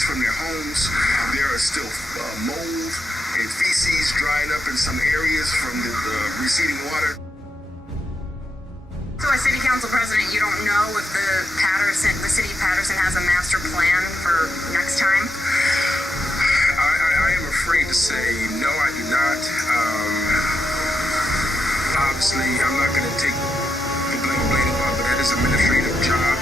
noise from their homes. There are still mold and feces drying up in some areas from the receding water. So as city council president, you don't know if the city of Patterson has a master plan for next time? I am afraid to say no, I do not. Obviously, I'm not going to take the blame on, but that is an administrative job.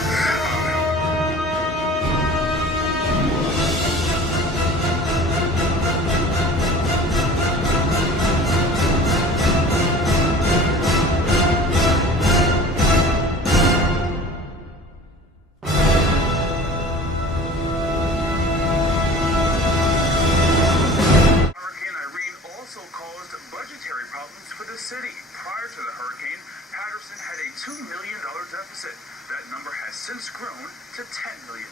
Budgetary problems for the city. Prior to the hurricane, Patterson had a $2 million deficit. That number has since grown to $10 million.